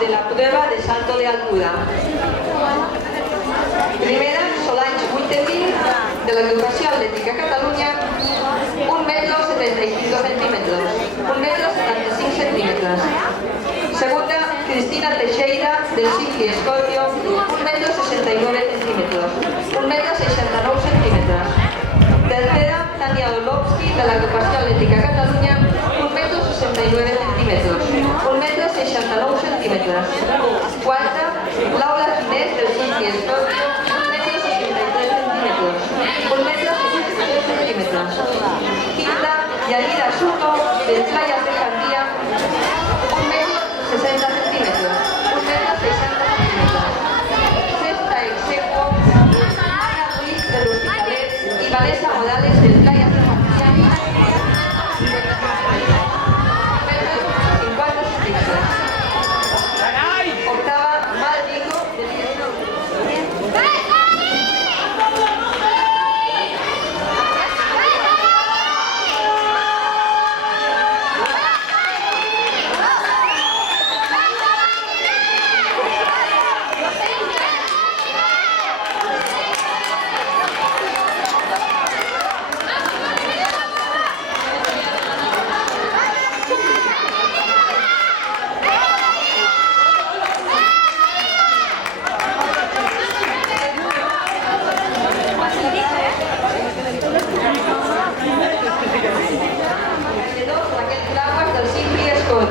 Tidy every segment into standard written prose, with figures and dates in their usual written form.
de la prueba de salto de altura. Primera, Solange Wittefield, de la Agrupació Atlètica Catalunya, 1,75 centímetros, 1,75 centímetros. Segunda, Cristina Teixeira, del Simply Scorpio, 1,69 centímetros, 1,69 centímetros. Tercera, Tania Orlovsky, de la Agrupació Atlètica Catalunya, 1,69 centímetros, 1,69 centímetros. Cuarta, Laura Ginés, del Simply Scorpio, 1,63 centímetros, 1,63 centímetros. Quinta, Yanira Soto, de Playas de Jandía, 1,60 centímetros, 1,60 centímetros. Sexta, execuo, Ana Ruiz, del Hospitalet, y Vanessa Morales, del Playas de Jandía, 1,50 centímetros. Octava, Mar Rico,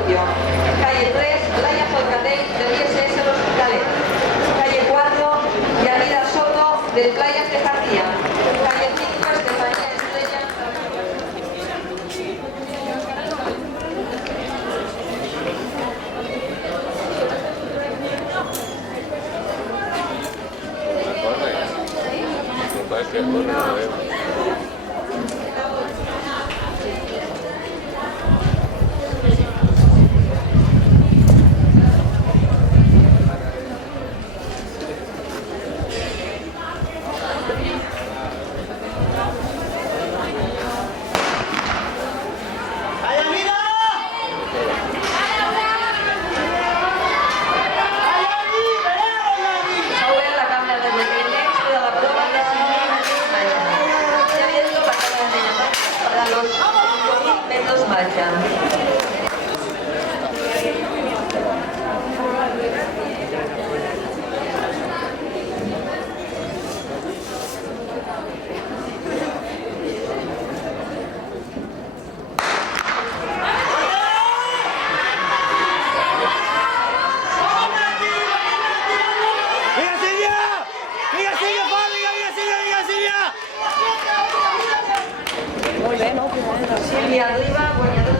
del Calle 3, Laia Forcadell, del ISS L'Hospitalet. Calle 4, Yanira Soto, del Playas de Jandía. Calle 5, Estefanía Estrella. Silvia Riba, guanyadora.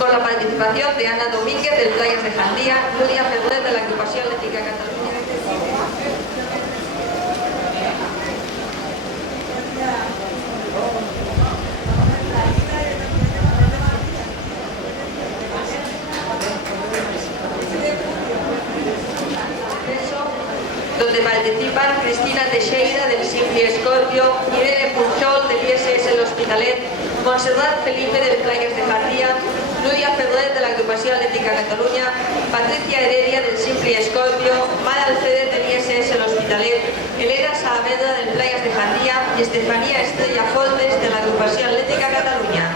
Con la participación de Ana Domínguez, del Playas de Jandía, Núria Ferrer, de la Agrupació Atlètica Catalunya. Donde participan Cristina Teixeira, del Simply Scorpio, y Irene Pujol, del ISS l'Hospitalet, Montserrat Felipe del Playas de Jandía, Núria Ferrer de l'Agrupació Atlètica Catalunya, Patricia Heredia del Simpli Escorpio, Mar Alfredet del ISS l'Hospitalet, Elena Saavedra del Playas de Jandía i Estefanía Estrella Foltes de l'Agrupació Atlètica Catalunya.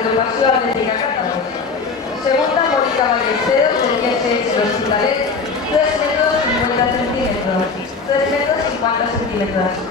Agrupació Atlètica Catalunya. Segunda, Mónica Ballesteros, del ISS l'Hospitalet, 3 metros 50 centímetros. 3 metros 50 centímetros.